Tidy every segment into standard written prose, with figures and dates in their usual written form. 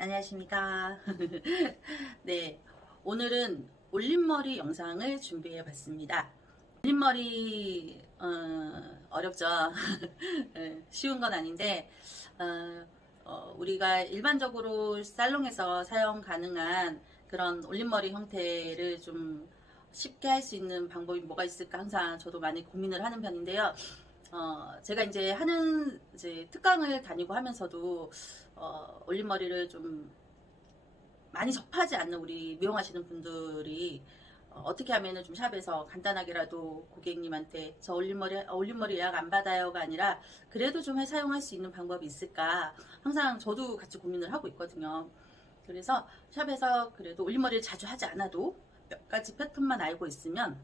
안녕하십니까. 네, 오늘은 올림머리 영상을 준비해 봤습니다. 올림머리 어렵죠. 쉬운 건 아닌데 우리가 일반적으로 살롱에서 사용 가능한 그런 올림머리 형태를 좀 쉽게 할 수 있는 방법이 뭐가 있을까 항상 저도 많이 고민을 하는 편인데요. 제가 이제 특강을 다니고 하면서도 올림머리를 좀 많이 접하지 않는 우리 미용하시는 분들이 어떻게 하면은 좀 샵에서 간단하게라도 고객님한테 저 올림머리 예약 안 받아요가 아니라 그래도 좀 사용할 수 있는 방법이 있을까 항상 저도 같이 고민을 하고 있거든요. 그래서 샵에서 그래도 올림머리를 자주 하지 않아도 몇 가지 패턴만 알고 있으면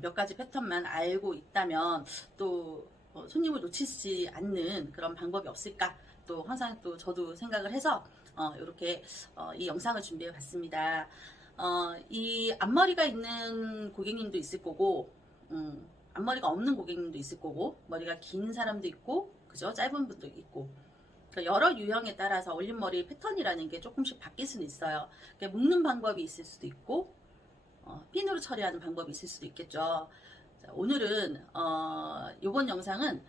몇 가지 패턴만 알고 있다면 또 손님을 놓치지 않는 그런 방법이 없을까 또 항상 또 저도 생각을 해서 이렇게 이 영상을 준비해 봤습니다. 이 앞머리가 있는 고객님도 있을 거고 앞머리가 없는 고객님도 있을 거고 머리가 긴 사람도 있고 그죠? 짧은 분도 있고 그러니까 여러 유형에 따라서 올림머리 패턴이라는 게 조금씩 바뀔 수는 있어요. 그러니까 묶는 방법이 있을 수도 있고 핀으로 처리하는 방법이 있을 수도 있겠죠. 자, 오늘은 이번 영상은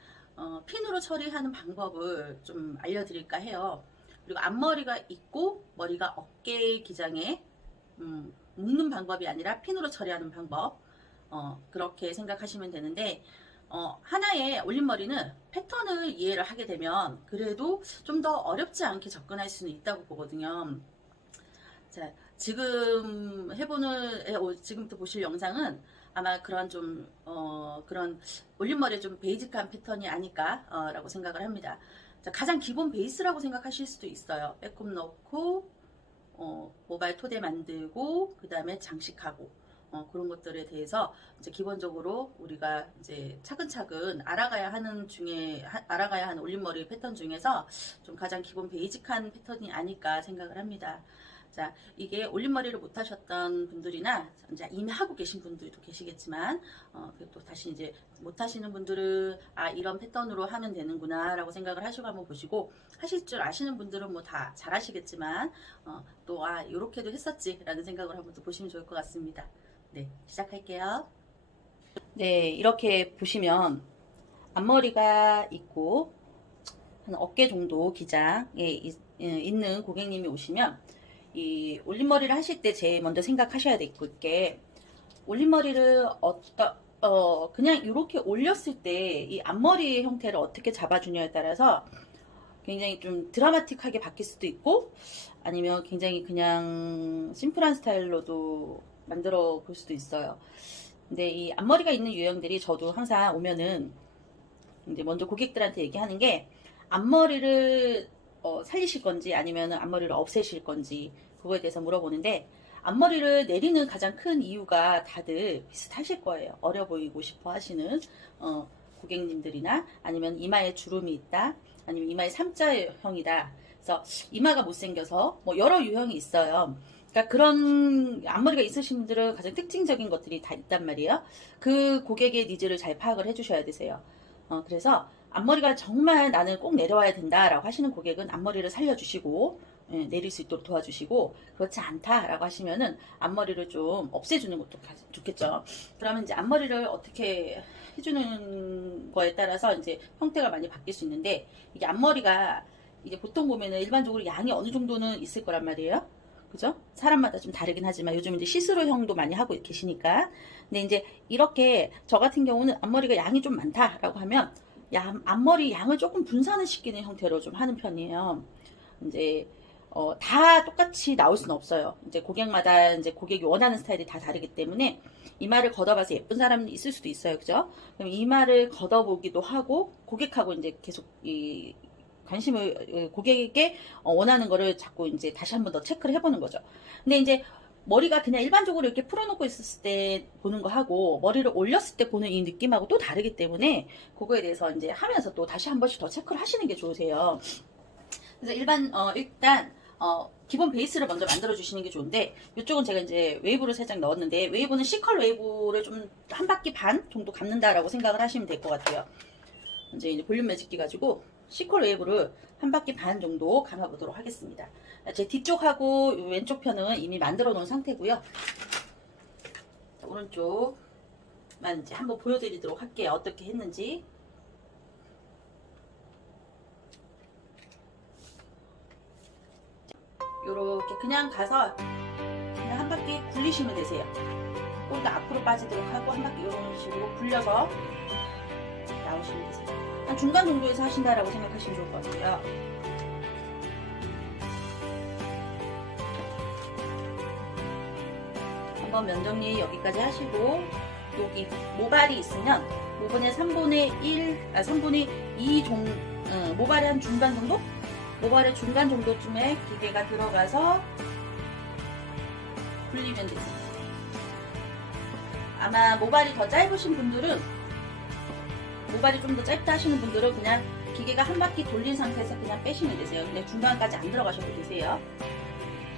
핀으로 처리하는 방법을 좀 알려드릴까 해요. 그리고 앞머리가 있고 머리가 어깨 기장에 묶는 방법이 아니라 핀으로 처리하는 방법 그렇게 생각하시면 되는데 하나의 올림머리는 패턴을 이해를 하게 되면 그래도 좀 더 어렵지 않게 접근할 수는 있다고 보거든요. 자, 지금부터 보실 영상은 아마 그런 그런 올림머리의 좀 베이직한 패턴이 아닐까 라고 생각을 합니다. 자, 가장 기본 베이스라고 생각하실 수도 있어요. 빼꼼 넣고 모발 토대 만들고 그 다음에 장식하고 그런 것들에 대해서 이제 기본적으로 우리가 이제 차근차근 알아가야 하는 올림머리 패턴 중에서 좀 가장 기본 베이직한 패턴이 아닐까 생각을 합니다. 자, 이게 올림머리를 못 하셨던 분들이나 이제 이미 하고 계신 분들도 계시겠지만 또 다시 이제 못 하시는 분들은 이런 패턴으로 하면 되는구나 라고 생각을 하시고 한번 보시고 하실 줄 아시는 분들은 뭐 다 잘 하시겠지만 또 요렇게도 했었지 라는 생각을 한번 또 보시면 좋을 것 같습니다. 네, 시작할게요. 네, 이렇게 보시면 앞머리가 있고 한 어깨 정도 기장에 있는 고객님이 오시면 이 올림머리를 하실 때 제일 먼저 생각하셔야 될 게 올림머리를 그냥 이렇게 올렸을 때 이 앞머리 형태를 어떻게 잡아주냐에 따라서 굉장히 좀 드라마틱하게 바뀔 수도 있고 아니면 굉장히 그냥 심플한 스타일로도 만들어 볼 수도 있어요. 근데 이 앞머리가 있는 유형들이 저도 항상 오면은 이제 먼저 고객들한테 얘기하는 게 앞머리를 살리실 건지 아니면 앞머리를 없애실 건지 그거에 대해서 물어보는데 앞머리를 내리는 가장 큰 이유가 다들 비슷하실 거예요. 어려 보이고 싶어 하시는 고객님들이나 아니면 이마에 주름이 있다 아니면 이마에 3자형이다 그래서 이마가 못생겨서 뭐 여러 유형이 있어요. 그러니까 그런 앞머리가 있으신 분들은 가장 특징적인 것들이 다 있단 말이에요. 그 고객의 니즈를 잘 파악을 해주셔야 되세요. 그래서 앞머리가 정말 나는 꼭 내려와야 된다라고 하시는 고객은 앞머리를 살려주시고 내릴 수 있도록 도와주시고 그렇지 않다라고 하시면은 앞머리를 좀 없애주는 것도 좋겠죠. 그러면 이제 앞머리를 어떻게 해주는 거에 따라서 이제 형태가 많이 바뀔 수 있는데 이게 앞머리가 이제 보통 보면은 일반적으로 양이 어느 정도는 있을 거란 말이에요. 그죠? 사람마다 좀 다르긴 하지만 요즘 이제 시스루형도 많이 하고 계시니까. 근데 이제 이렇게 저 같은 경우는 앞머리가 양이 좀 많다라고 하면 앞머리 양을 조금 분산을 시키는 형태로 좀 하는 편이에요. 이제 다 똑같이 나올 수는 없어요. 이제 고객마다 이제 고객이 원하는 스타일이 다 다르기 때문에 이마를 걷어봐서 예쁜 사람이 있을 수도 있어요. 그죠? 그럼 이마를 걷어보기도 하고 고객하고 이제 계속 관심을 고객에게 원하는 거를 자꾸 이제 다시 한 번 더 체크를 해보는 거죠. 근데 이제 머리가 그냥 일반적으로 이렇게 풀어놓고 있었을 때 보는 거 하고 머리를 올렸을 때 보는 이 느낌하고 또 다르기 때문에 그거에 대해서 이제 하면서 또 다시 한 번씩 더 체크를 하시는 게 좋으세요. 그래서 일단 기본 베이스를 먼저 만들어 주시는 게 좋은데 이쪽은 제가 이제 웨이브를 살짝 넣었는데 웨이브는 C컬 웨이브를 좀 한 바퀴 반 정도 감는다라고 생각을 하시면 될 것 같아요. 이제 볼륨 매직기 가지고 C컬 웨이브를 한 바퀴 반 정도 감아보도록 하겠습니다. 제 뒤쪽하고 왼쪽 편은 이미 만들어 놓은 상태고요. 자, 오른쪽만 이제 한번 보여드리도록 할게요. 어떻게 했는지. 요렇게 그냥 가서 그냥 한 바퀴 굴리시면 되세요. 꼬리가 앞으로 빠지도록 하고 한 바퀴 이런 식으로 굴려서 나오시면 되세요. 한 중간 정도에서 하신다라고 생각하시면 좋을 것 같아요. 한번 면정리 여기까지 하시고 여기 모발이 있으면 모발의 3분의 1, 3분의 2 모발의 한 중간 정도? 모발의 중간 정도쯤에 기계가 들어가서 굴리면 되세요. 아마 모발이 더 짧으신 분들은, 모발이 좀 더 짧다 하시는 분들은 그냥 기계가 한 바퀴 돌린 상태에서 그냥 빼시면 되세요. 근데 중간까지 안 들어가셔도 되세요.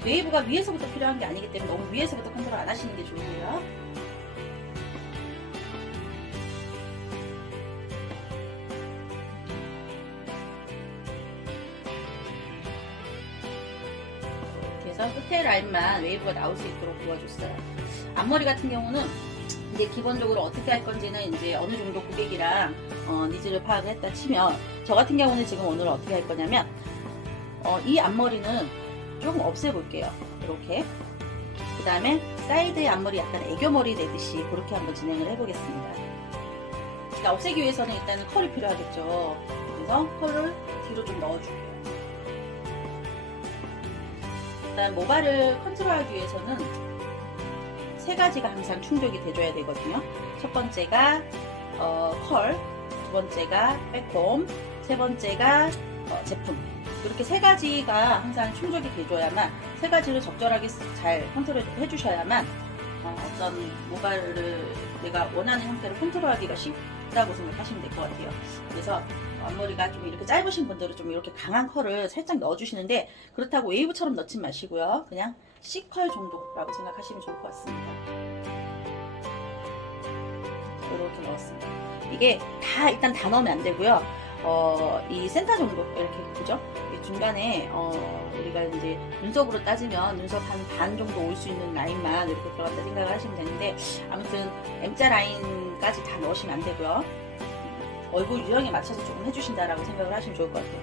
웨이브가 위에서부터 필요한 게 아니기 때문에 너무 위에서부터 컨트롤 안 하시는 게 좋으세요. 그래서 끝에 라인만 웨이브가 나올 수 있도록 도와줬어요. 앞머리 같은 경우는 이제 기본적으로 어떻게 할 건지는 이제 어느 정도 고객이랑 니즈를 파악을 했다 치면, 저 같은 경우는 지금 오늘 어떻게 할 거냐면 이 앞머리는 조금 없애볼게요. 이렇게. 그 다음에 사이드의 앞머리 약간 애교머리 내듯이 그렇게 한번 진행을 해보겠습니다. 그러니까 없애기 위해서는 일단은 컬이 필요하겠죠. 그래서 컬을 뒤로 좀 넣어줄게요. 일단 모발을 컨트롤하기 위해서는 세 가지가 항상 충족이 돼줘야 되거든요. 첫 번째가 컬, 두 번째가 백홈, 세 번째가 제품. 이렇게 세 가지가 항상 충족이 돼줘야만, 세 가지를 적절하게 잘 컨트롤 해주셔야만 어떤 모발을 내가 원하는 형태로 컨트롤하기가 쉽다고 생각하시면 될 것 같아요. 그래서 앞머리가 좀 이렇게 짧으신 분들은 좀 이렇게 강한 컬을 살짝 넣어주시는데, 그렇다고 웨이브처럼 넣지 마시고요. 그냥 C컬 정도라고 생각하시면 좋을 것 같습니다. 이렇게 넣었습니다. 이게 일단 다 넣으면 안 되고요. 이 센터 정도 이렇게, 그죠? 중간에 우리가 이제 눈썹으로 따지면 눈썹 한 반 정도 올 수 있는 라인만 이렇게 들어간다 생각을 하시면 되는데, 아무튼 M자 라인까지 다 넣으시면 안 되고요. 얼굴 유형에 맞춰서 조금 해주신다라고 생각을 하시면 좋을 것 같아요.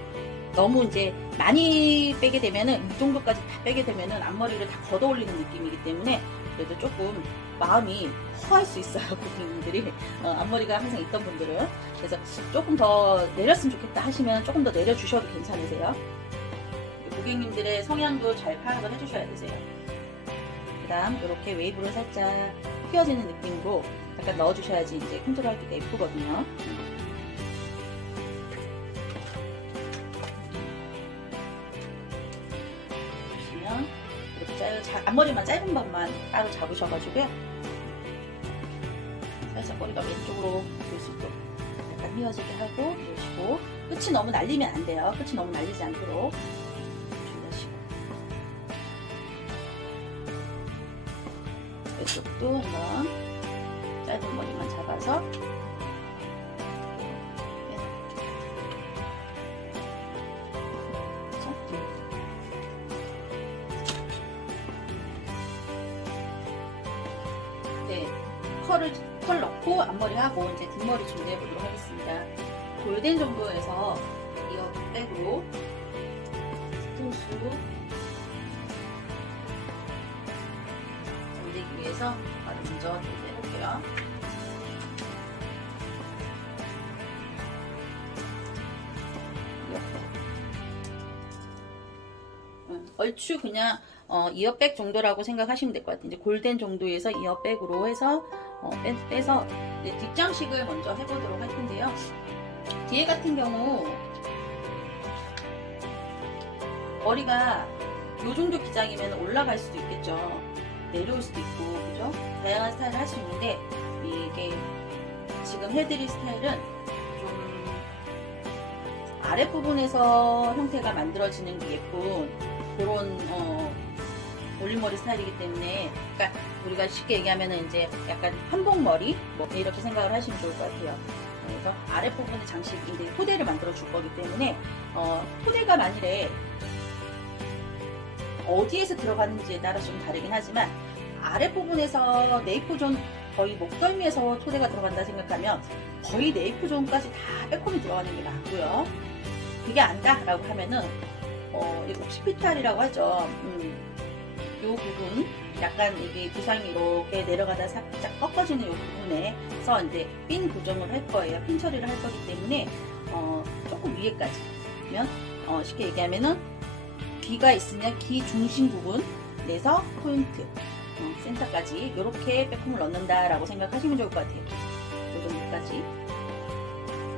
너무 이제 많이 빼게 되면은, 이 정도까지 다 빼게 되면은 앞머리를 다 걷어 올리는 느낌이기 때문에, 그래도 조금 마음이 허할 수 있어요, 고객님들이. 앞머리가 항상 있던 분들은. 그래서 조금 더 내렸으면 좋겠다 하시면 조금 더 내려주셔도 괜찮으세요. 고객님들의 성향도 잘 파악을 해주셔야 되세요. 그 다음 이렇게 웨이브를 살짝 휘어지는 느낌으로 약간 넣어주셔야지 이제 컨트롤하기가 예쁘거든요. 보시면 이렇게 앞머리만 짧은 것만 따로 잡으셔가지고요. 살짝 머리가 왼쪽으로 돌 수 있도록 약간 휘어지게 하고 이러시고, 끝이 너무 날리면 안 돼요. 끝이 너무 날리지 않도록 주의하시고, 이쪽도 한번 짧은 머리만 잡아서 컬 넣고 앞머리 하고 이제 뒷머리 준비해 보도록 하겠습니다. 골덴 정도에서 이어백으로 뒤통수 만들기 위해서 먼저 준비해 볼게요. 얼추 그냥 이어백 정도라고 생각하시면 될 것 같아요. 이제 골덴 정도에서 이어백으로 해서 빼서 이제 뒷장식을 먼저 해보도록 할 텐데요. 뒤에 같은 경우 머리가 요 정도 기장이면 올라갈 수도 있겠죠. 내려올 수도 있고, 그죠? 다양한 스타일을 할 수 있는데, 이게 지금 해드릴 스타일은 좀 아랫부분에서 형태가 만들어지는 게 예쁜 그런 올림머리 스타일이기 때문에, 그러니까 우리가 쉽게 얘기하면 이제 약간 한복머리 뭐 이렇게 생각을 하시면 좋을 것 같아요. 그래서 아랫부분에 장식, 이제 토대를 만들어 줄 거기 때문에 토대가 만일에 어디에서 들어가는지에 따라 좀 다르긴 하지만 아랫부분에서 네이프존 거의 목덜미에서 토대가 들어간다 생각하면 거의 네이프존까지 다 빼꼼히 들어가는 게 맞고요. 그게 안다 라고 하면은 옥시피탈이라고 하죠. 이 부분 약간 이게 두상이 이렇게 내려가다 살짝 꺾어지는 이 부분에서 이제 핀 고정을 할 거예요. 핀 처리를 할 거기 때문에 조금 위에까지면 쉽게 얘기하면은 귀가 있으면 귀 중심 부분에서 포인트 센터까지 이렇게 빼꼼을 넣는다라고 생각하시면 좋을 것 같아요.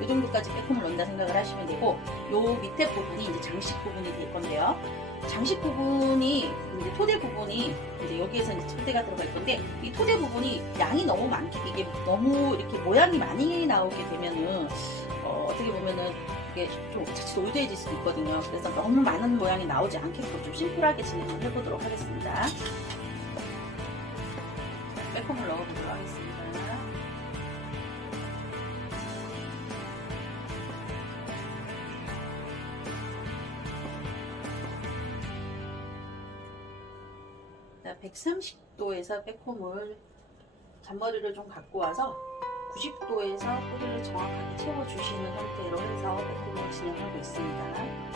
이 정도까지 빼꼼을 넣는다 생각을 하시면 되고, 요 밑에 부분이 이제 장식 부분이 될 건데요. 장식 부분이 이제 토대 부분이 이제 여기에서 이제 토대가 들어갈 건데, 이 토대 부분이 양이 너무 많게 이게 너무 이렇게 모양이 많이 나오게 되면은 어떻게 보면은 이게 좀 자칫 올드해질 수도 있거든요. 그래서 너무 많은 모양이 나오지 않게끔 좀 심플하게 진행을 해보도록 하겠습니다. 빼꼼을 넣어보도록 하겠습니다. 자, 130도에서 빼꼼을 잔머리를 좀 갖고 와서 90도에서 뿌리를 정확하게 채워주시는 상태로 해서 빼꼼을 진행하고 있습니다.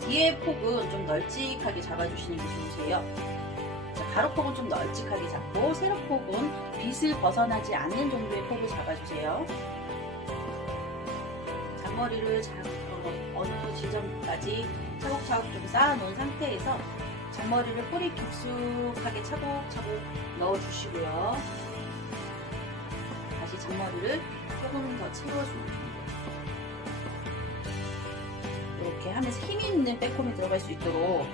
뒤에 폭은 좀 널찍하게 잡아주시는 게 좋으세요. 가로폭은 좀 널찍하게 잡고 세로폭은 빗을 벗어나지 않는 정도의 폭을 잡아주세요. 잔머리를 어느 지점까지 차곡차곡 좀 쌓아놓은 상태에서 잔머리를 뿌리 깊숙하게 차곡차곡 넣어주시고요. 다시 잔머리를 조금 더 채워주는 정도. 이렇게 하면서 힘이 있는 빼꼼이 들어갈 수 있도록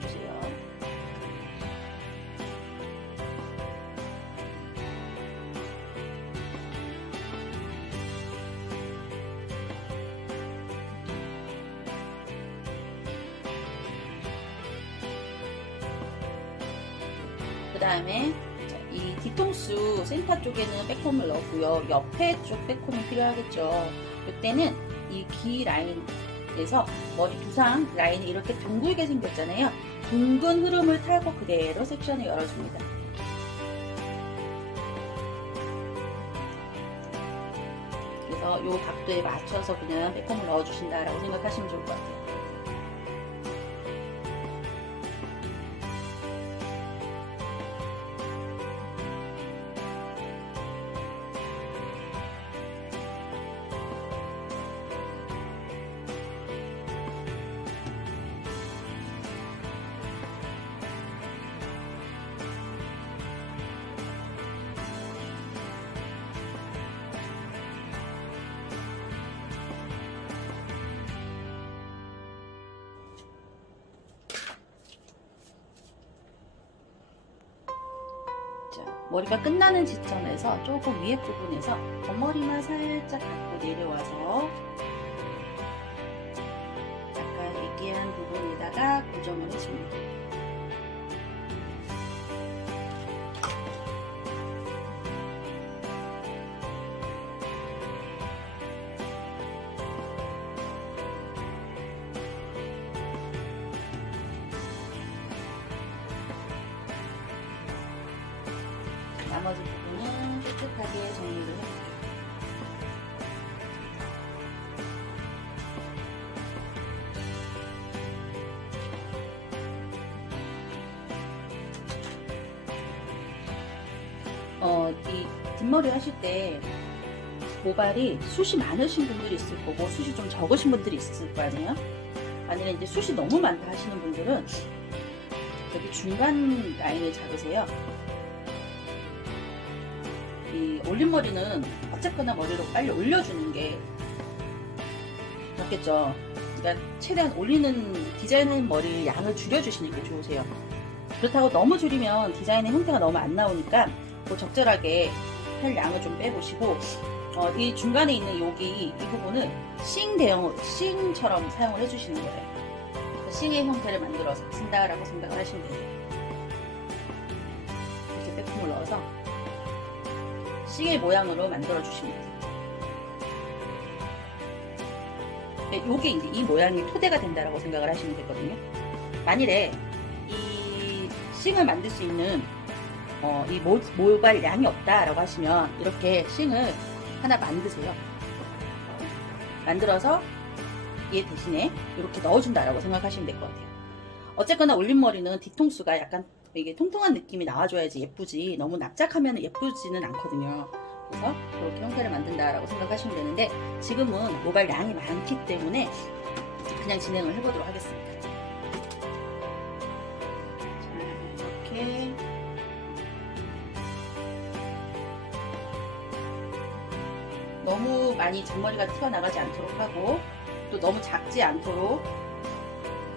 해주세요. 그 다음에 이 뒤통수 센터 쪽에는 빼꼼을 넣고요. 옆에 쪽 빼꼼이 필요하겠죠. 이때는 이 귀 라인에서 머리 두상 라인이 이렇게 둥글게 생겼잖아요. 둥근 흐름을 타고 그대로 섹션을 열어줍니다. 그래서 이 각도에 맞춰서 그냥 빼꼼을 넣어주신다라고 생각하시면 좋을 것 같아요. 머리가 끝나는 지점에서 조금 위에 부분에서 겉머리만 살짝 갖고 내려와서 약간 애기한 부분에다가 고정을 해줍니다. 나머지 부분은 깨끗하게 정리를 해볼게요. 이 뒷머리 하실 때 모발이 숱이 많으신 분들이 있을 거고 숱이 좀 적으신 분들이 있을 거 아니에요? 아니면 이제 숱이 너무 많다 하시는 분들은 여기 중간 라인을 잡으세요. 이 올림머리는 어쨌거나 머리로 빨리 올려주는 게 좋겠죠. 그러니까 최대한 올리는 디자인한 머리 양을 줄여주시는 게 좋으세요. 그렇다고 너무 줄이면 디자인의 형태가 너무 안 나오니까 그 적절하게 할 양을 좀 빼보시고 이 중간에 있는 여기 이 부분은 싱처럼 사용을 해주시는 거예요. 싱의 형태를 만들어서 쓴다라고 생각을 하시면 돼요. 고정을 넣어서 시계 모양으로 만들어 주시면 돼요. 요게 이제 이 모양이 토대가 된다라고 생각을 하시면 되거든요. 만일에 이 싱을 만들 수 있는 이 모발 양이 없다라고 하시면 이렇게 싱을 하나 만드세요. 만들어서 얘 대신에 이렇게 넣어준다라고 생각하시면 될 것 같아요. 어쨌거나 올림머리는 뒤통수가 약간 이게 통통한 느낌이 나와줘야지 예쁘지, 너무 납작하면 예쁘지는 않거든요. 그래서 이렇게 형태를 만든다라고 생각하시면 되는데, 지금은 모발 양이 많기 때문에 그냥 진행을 해보도록 하겠습니다. 자, 이렇게 너무 많이 잔머리가 튀어나가지 않도록 하고, 또 너무 작지 않도록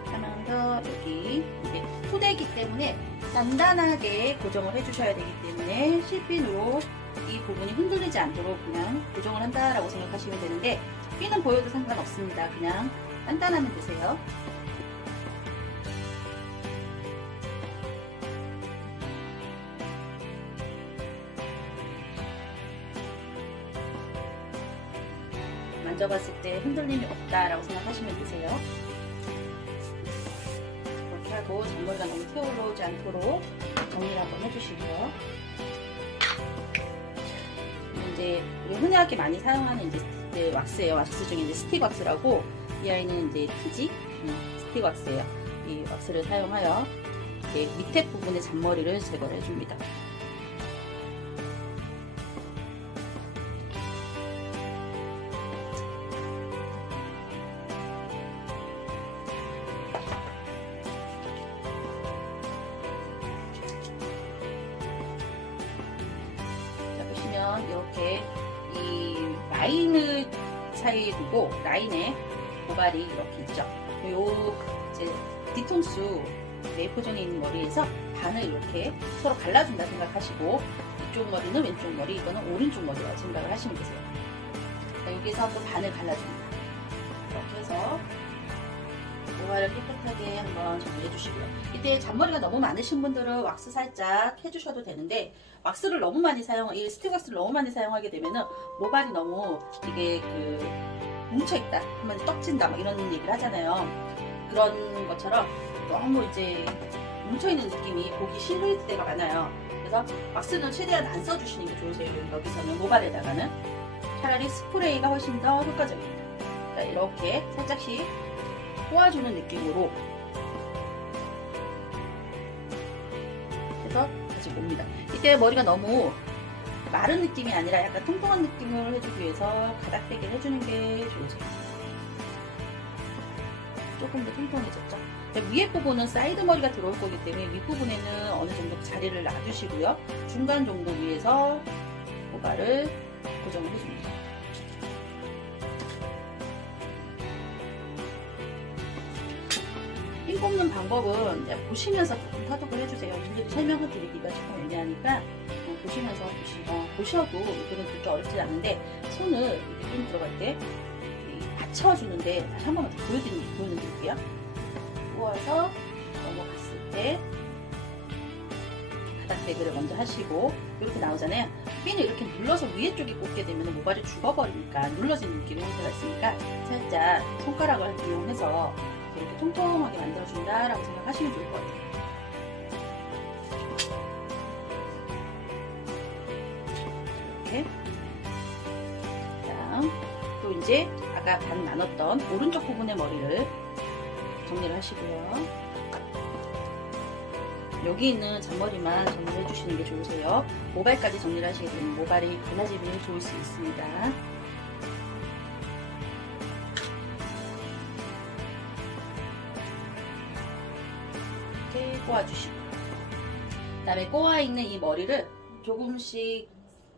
하면서 여기 이게 토대이기 때문에 단단하게 고정을 해주셔야 되기 때문에 실핀으로 이 부분이 흔들리지 않도록 그냥 고정을 한다라고 생각하시면 되는데, 핀은 보여도 상관없습니다. 그냥 단단하면 되세요. 만져봤을 때 흔들림이 없다라고 생각하시면 되세요. 이렇게 하고 잔머리가 너무 튀어 올라오지 않도록 정리를 한번 해주시고요. 이제 흔하게 많이 사용하는 이제 왁스예요. 왁스 중에 이제 스틱 왁스라고, 이 아이는 이제 티지 스틱 왁스예요. 이 왁스를 사용하여 밑에 부분의 잔머리를 제거를 해줍니다. 이렇게 이 라인을 사이에 두고 라인에 모발이 이렇게 있죠. 요 이제 뒤통수 메이플존에 있는 머리에서 반을 이렇게 서로 갈라준다 생각하시고, 이쪽 머리는 왼쪽 머리, 이거는 오른쪽 머리라고 생각을 하시면 되세요. 그러니까 여기서 또 반을 갈라줍니다. 이렇게 해서 모발을 깨끗하게 한번 정리해 주시고요. 이때 잔머리가 너무 많으신 분들은 왁스 살짝 해주셔도 되는데, 왁스를 너무 많이 이 스틱 왁스를 너무 많이 사용하게 되면은 모발이 너무 이게 뭉쳐있다 하면 떡진다 막 이런 얘기를 하잖아요. 그런 것처럼 너무 이제 뭉쳐있는 느낌이 보기 싫을 때가 많아요. 그래서 왁스는 최대한 안 써주시는 게 좋으세요. 여기서는 모발에다가는 차라리 스프레이가 훨씬 더 효과적입니다. 자, 이렇게 살짝씩 꼬아주는 느낌으로 해서 다시 봅니다. 이때 머리가 너무 마른 느낌이 아니라 약간 통통한 느낌을 해주기 위해서 가닥빼기를 해주는 게 좋으세요. 조금 더 통통해졌죠? 위에 부분은 사이드 머리가 들어올 거기 때문에 윗부분에는 어느 정도 자리를 놔두시고요. 중간 정도 위에서 모발을 고정을 해줍니다. 핀 뽑는 방법은 이제 보시면서 조금 터득을 해주세요. 근데 설명을 드리기가 조금 애매하니까 보시면서 보셔도 이거는 그렇게 어렵지 않은데, 손을 이렇게 핀 들어갈 때 받쳐주는데 다시 한 번만 더 보여드릴게요. 꼬아서 넘어갔을 때 가닥빼기를 먼저 하시고, 이렇게 나오잖아요. 핀을 이렇게 눌러서 위에 쪽에 꽂게 되면 모발이 죽어버리니까 눌러지는 느낌의 형태가 있으니까 살짝 손가락을 이용해서 이렇게 통통하게 만들어준다라고 생각하시면 좋을 것 같아요. 이렇게. 다음 또 이제 아까 반 나눴던 오른쪽 부분의 머리를 정리를 하시고요. 여기 있는 잔머리만 정리를 해주시는 게 좋으세요. 모발까지 정리를 하시게 되면 모발이 갈라짐이 좋을 수 있습니다. 이렇게 꼬아주시고, 그 다음에 꼬아있는 이 머리를 조금씩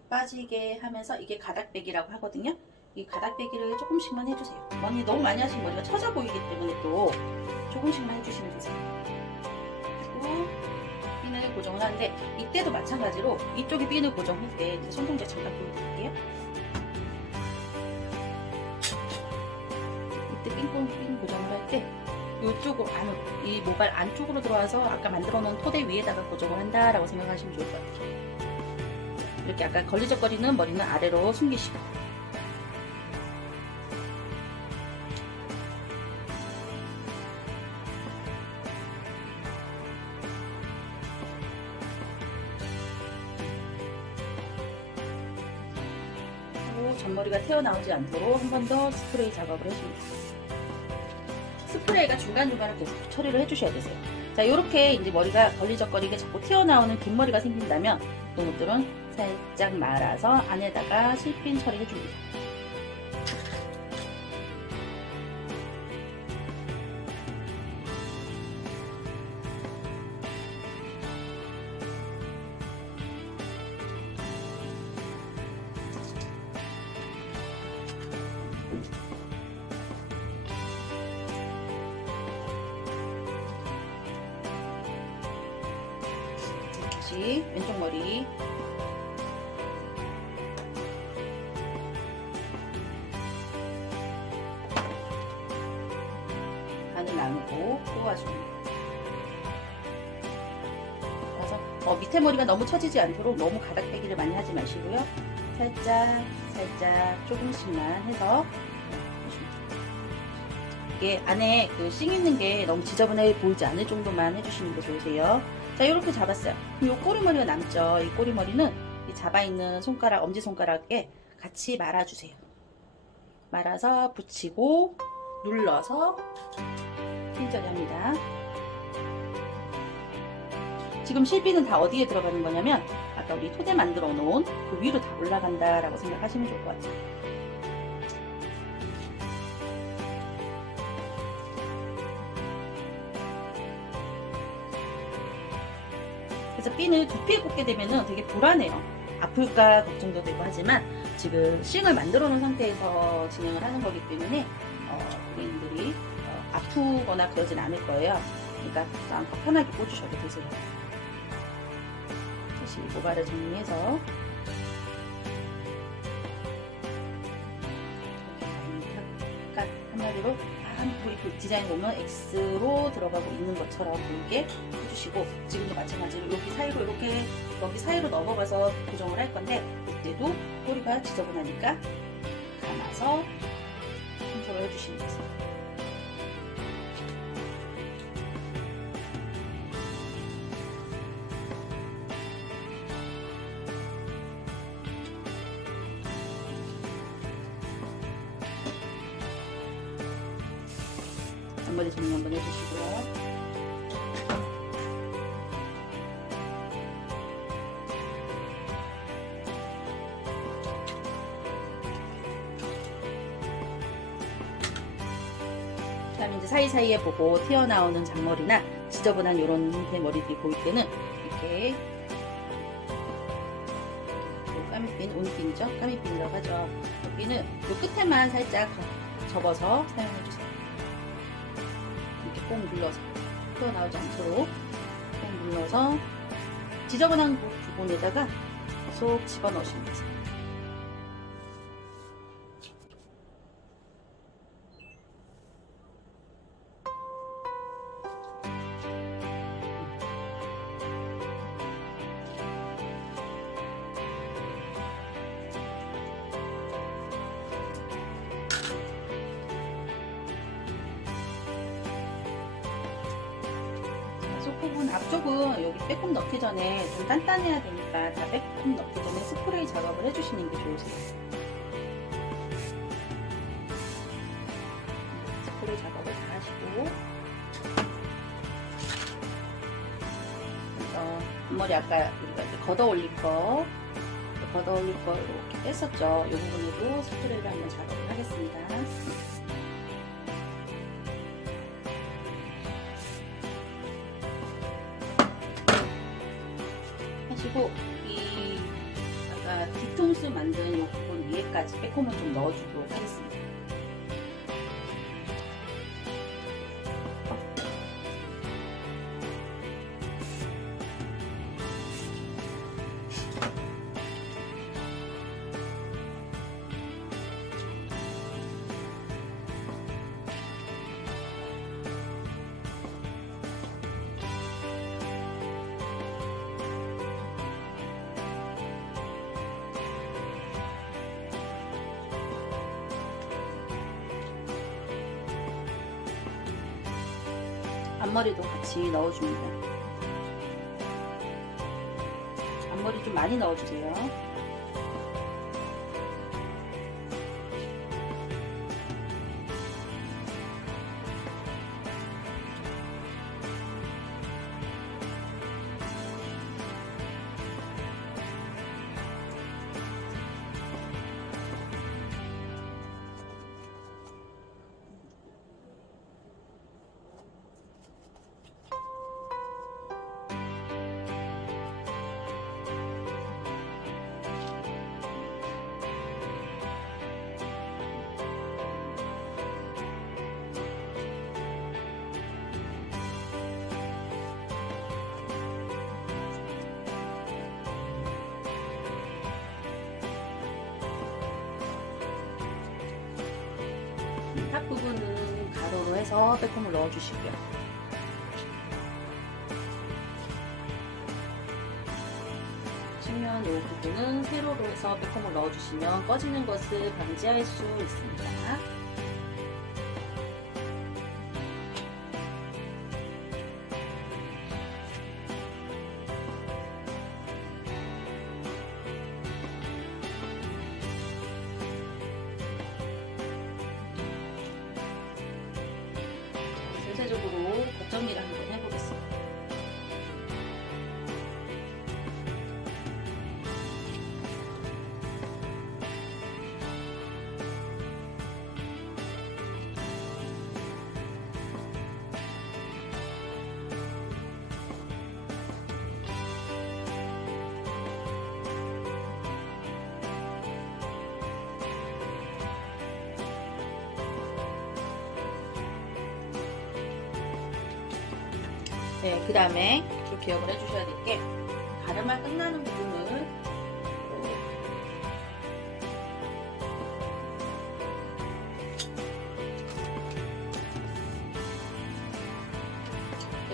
빠지게 하면서, 이게 가닥빼기라고 하거든요. 이 가닥빼기를 조금씩만 해주세요. 너무 많이 하시면 머리가 처져 보이기 때문에 또 조금씩만 해주시면 되세요. 그리고 핀을 고정을 하는데, 이때도 마찬가지로 이쪽에 핀을 고정할 때 손동작 잠깐 보여드릴게요. 이때 핀 고정을 할 때 이쪽으로 이 모발 안쪽으로 들어와서 아까 만들어 놓은 토대 위에다가 고정을 한다라고 생각하시면 좋을 것 같아요. 이렇게 약간 걸리적거리는 머리는 아래로 숨기시고, 잔머리가 튀어나오지 않도록 한 번 더 스프레이 작업을 해줍니다. 스프레이가 중간중간에 계속 처리를 해주셔야 되세요. 자, 이렇게 이제 머리가 걸리적거리게 자꾸 튀어나오는 긴 머리가 생긴다면 이런 것들은 살짝 말아서 안에다가 실핀 처리해줍니다. 다시 왼쪽 머리 반을 나누고 꼬아줍니다. 그래서 밑에 머리가 너무 처지지 않도록 너무 가닥 빼기를 많이 하지 마시고요. 살짝 조금씩만 해서 이게 안에 그 싱 있는 게 너무 지저분해 보이지 않을 정도만 해주시는 게 좋으세요. 자, 이렇게 잡았어요. 그럼 이 꼬리머리가 남죠. 이 꼬리머리는 이 잡아있는 손가락, 엄지손가락에 같이 말아주세요. 말아서 붙이고 눌러서 핀처리 합니다. 지금 실핀은 다 어디에 들어가는 거냐면 아까 우리 토대 만들어 놓은 그 위로 다 올라간다 라고 생각하시면 좋을 것 같아요. 그래서 핀을 두피에 꽂게 되면 되게 불안해요. 아플까 걱정도 되고 하지만 지금 싱을 만들어 놓은 상태에서 진행을 하는 거기 때문에 고객님들이 아프거나 그러진 않을 거예요. 그러니까 마음껏 편하게 꽂으셔도 되세요. 다시 모발을 정리해서 한마디로 우리 그 디자인 보면 X로 들어가고 있는 것처럼 보이게 해주시고, 지금도 마찬가지로 여기 사이로 이렇게 여기 사이로 넘어가서 고정을 할 건데 이때도 꼬리가 지저분하니까 감아서 컨트롤 해주시면 되세요. 잔머리 정리 한번 해주시고요. 그 다음에 이제 사이사이에 보고 튀어나오는 잔머리나 지저분한 이런 형태의 머리들이 보일 때는 이렇게 까미핀, 온핀이죠? 까미핀이라고 하죠. 여기는 이 끝에만 살짝 접어서 사용해주세요. 꼭 눌러서 튀어나오지 않도록 꼭 눌러서 지저분한 부분에다가 쏙 집어넣으시면 되세요. 부분 앞쪽은 여기 빼꼼 넣기 전에 좀 단단해야 되니까 다 빼꼼 넣기 전에 스프레이 작업을 해주시는 게 좋으세요. 스프레이 작업을 다 하시고, 앞머리 아까 우리가 이제 걷어 올릴 거 이렇게 뺐었죠. 이 부분에도 스프레이를 한번 작업을 하겠습니다. 하시고 이 아까 뒤통수 만든 이 부분 위에까지 빼꼼을 좀 넣어주도록 하겠습니다. 앞머리도 같이 넣어줍니다. 앞머리 좀 많이 넣어주세요. 탑 부분은 가로로 해서 빼꼼을 넣어주시고요. 측면 이 부분은 세로로 해서 빼꼼을 넣어주시면 꺼지는 것을 방지할 수 있습니다. 전체적으로 겉 정리를 한번 해보겠습니다. 네, 그 다음에 좀 기억을 해주셔야 될 게 가르마 끝나는 부분을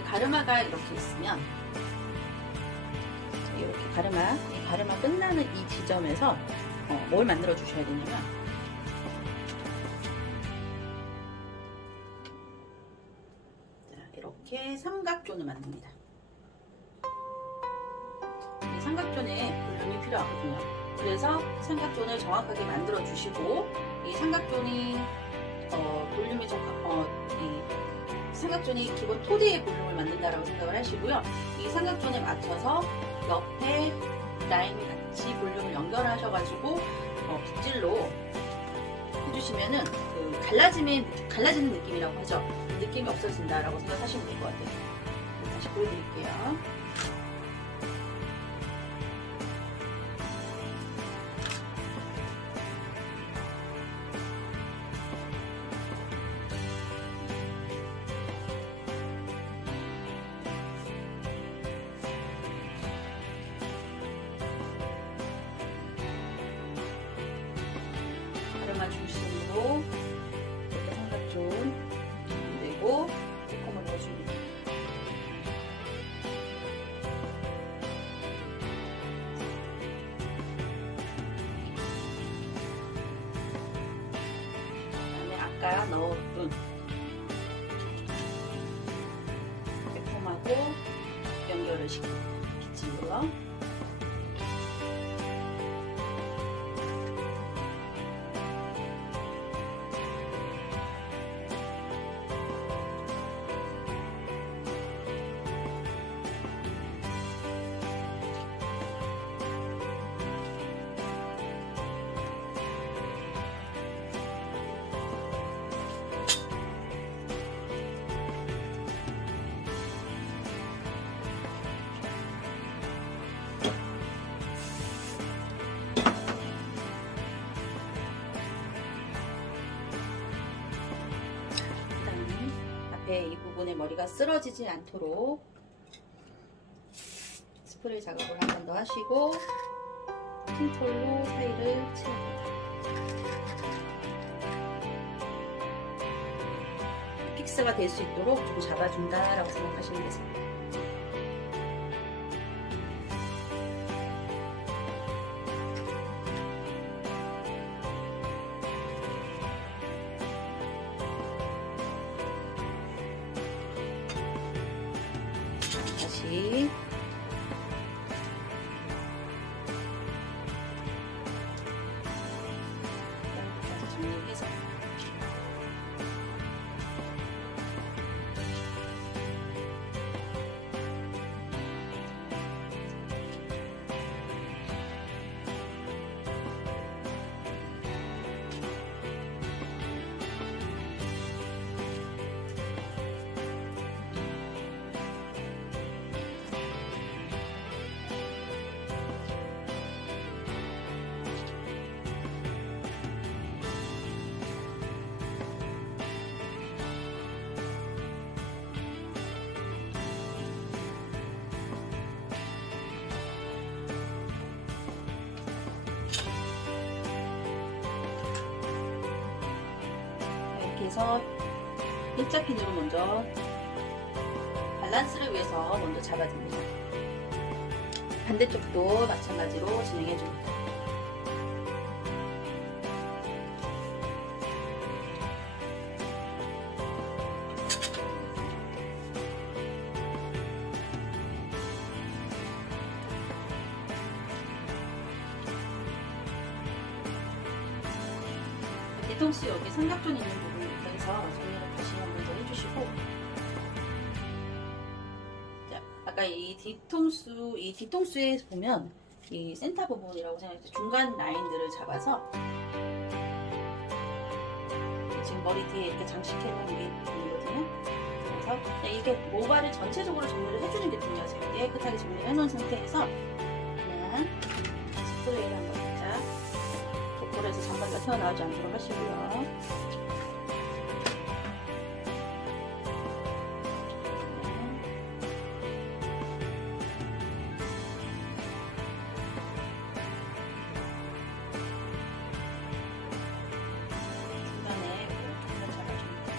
가르마가 이렇게 있으면 이렇게 가르마 끝나는 이 지점에서 뭘 만들어 주셔야 되냐면 이렇게 삼각존을 만듭니다. 이 삼각존에 볼륨이 필요하거든요. 그래서 삼각존을 정확하게 만들어 주시고 이 삼각존이 볼륨이 이 삼각존이 기본 토대의 볼륨을 만든다라고 생각을 하시고요. 이 삼각존에 맞춰서 옆에 라인 같이 볼륨을 연결하셔가지고 빗질로 해주시면은 그 갈라지는 느낌이라고 하죠. 느낌이 없어진다라고 생각하시면 될 것 같아요. 다시 보여드릴게요. 가르마 중심으로 이렇게 삼각존 만들고 조금만 넣어줍니다. 그다음에 아까 넣었던 제품하고 연결을 시킵니다. 빗질로요. 이 부분에 머리가 쓰러지지 않도록 스프레이 작업을 한 번 더 하시고 핀톨로 사이를 채웁니다. 픽스가 될 수 있도록 좀 잡아준다라고 생각하시면 되세요. 여기 정리해서 이렇게 해서 일자핀으로 먼저 밸런스를 위해서 먼저 잡아줍니다. 반대쪽도 마찬가지로 진행해줍니다. 뒤통수 여기 삼각존 있는 부분부터 해서 정리를 다시 한 번 더 해주시고, 자, 아까 이 뒤통수에 보면 이 센터 부분이라고 생각해서 중간 라인들을 잡아서 지금 머리 뒤에 이렇게 장식해 놓은 게 있거든요. 그래서 이게 모발을 전체적으로 정리를 해주는 게 중요하세요. 깨끗하게 정리를 해놓은 상태에서 그냥 스프레이를 한번 살짝 볼에서 잠깐만 튀어나오지 않도록 하시고요. 중간에 이렇게 잡아줍니다.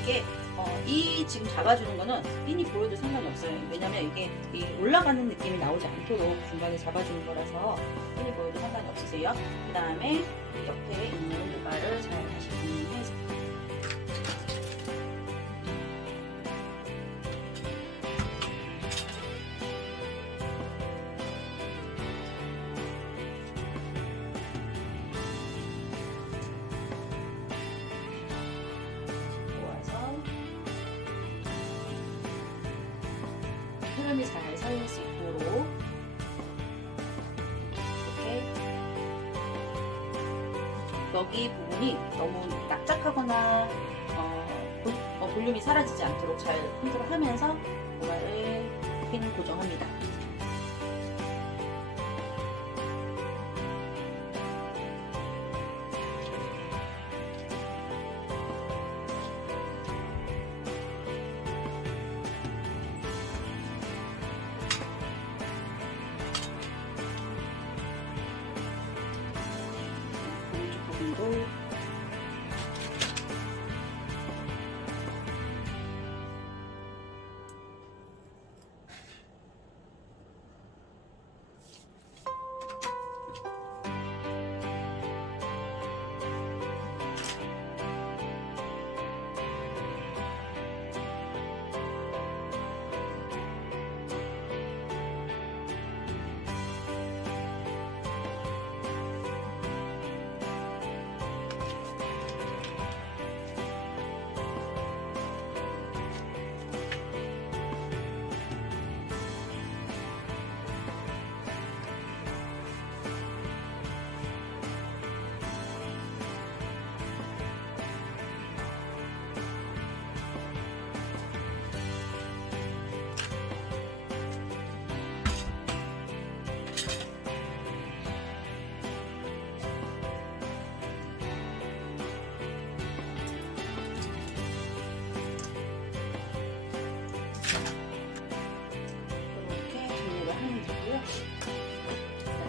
이게 이 지금 잡아주는 거는 핀이 보여도 상관이 없어요. 왜냐면 이게 올라가는 느낌이 나오지 않도록 중간에 잡아주는 거라서 핀이 보여도 상관이 없으세요. 그 다음에 옆에 있는 모발을 잘 다시 정리해서 흐름이 잘 살릴 수 있도록 이렇게 여기 부분이 너무 납작하거나 볼륨이 사라지지 않도록 잘 컨트롤하면서 모발을 핀 고정합니다. 부분도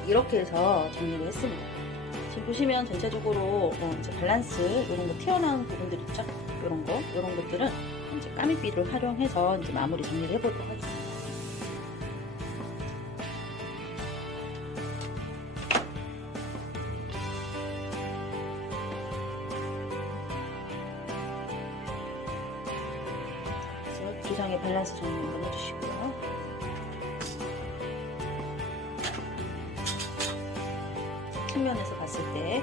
이렇게 해서 정리를 했습니다. 지금 보시면 전체적으로 이제 밸런스 이런 거 튀어나온 부분들 있죠? 이런 것들은 이제 까미비를 활용해서 이제 마무리 정리를 해보도록 하겠습니다. 두상의 밸런스 정리 한번 해주시고요. 측면에서 봤을 때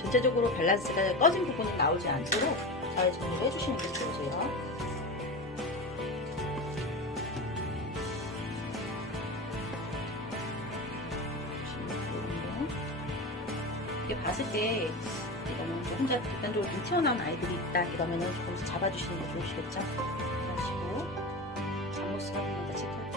전체적으로 밸런스가 꺼진 부분이 나오지 않도록 잘 정리를 해주시는 게 좋으세요. 이게 봤을 때 이거는 혼자 극단적으로 좀 튀어나온 아이들이 있다 이러면은 조금씩 잡아주시는 게 좋으시겠죠? 그러시고 잠옷을 한번 더 체크할게요.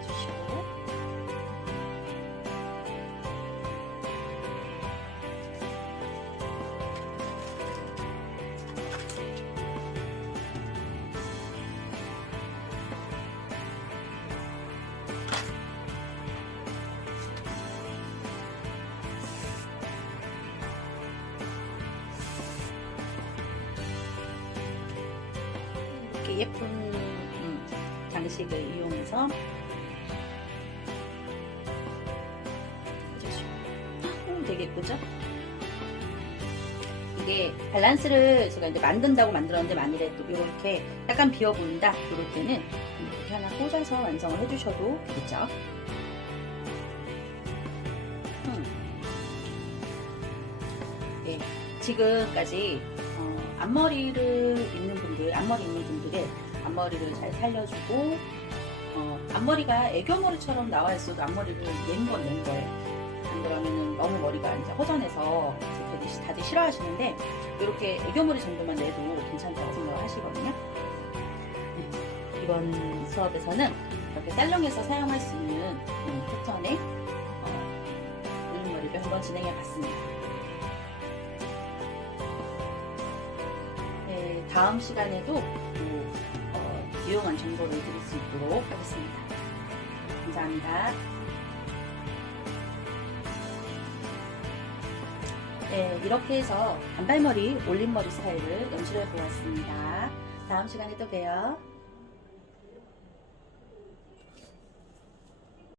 해주시고 이렇게 예쁜 장식을 이용해서 해주시고 되게 예쁘죠? 이게 밸런스를 제가 이제 만든다고 만들었는데 만일에 또 이렇게 약간 비어 보인다 그럴 때는 이렇게 하나 꽂아서 완성을 해주셔도 되겠죠? 네, 지금까지 앞머리를 입는 분들, 앞머리 있는 분들의 앞머리를 잘 살려주고 앞머리가 애교머리처럼 나와 있어도 앞머리를 낸 건 낸 거예요. 안 그러면은 너무 머리가 이제 허전해서 이제 다들 싫어하시는데 이렇게 애교머리 정도만 내도 괜찮다고 생각을 하시거든요. 네, 이번 수업에서는 이렇게 살롱에서 사용할 수 있는 패턴의 올림머리를 한번 진행해 봤습니다. 다음 시간에도 또 유용한 정보를 드릴 수 있도록 하겠습니다. 감사합니다. 네, 이렇게 해서 단발머리, 올림머리 스타일을 연출해 보았습니다. 다음 시간에 또 봬요.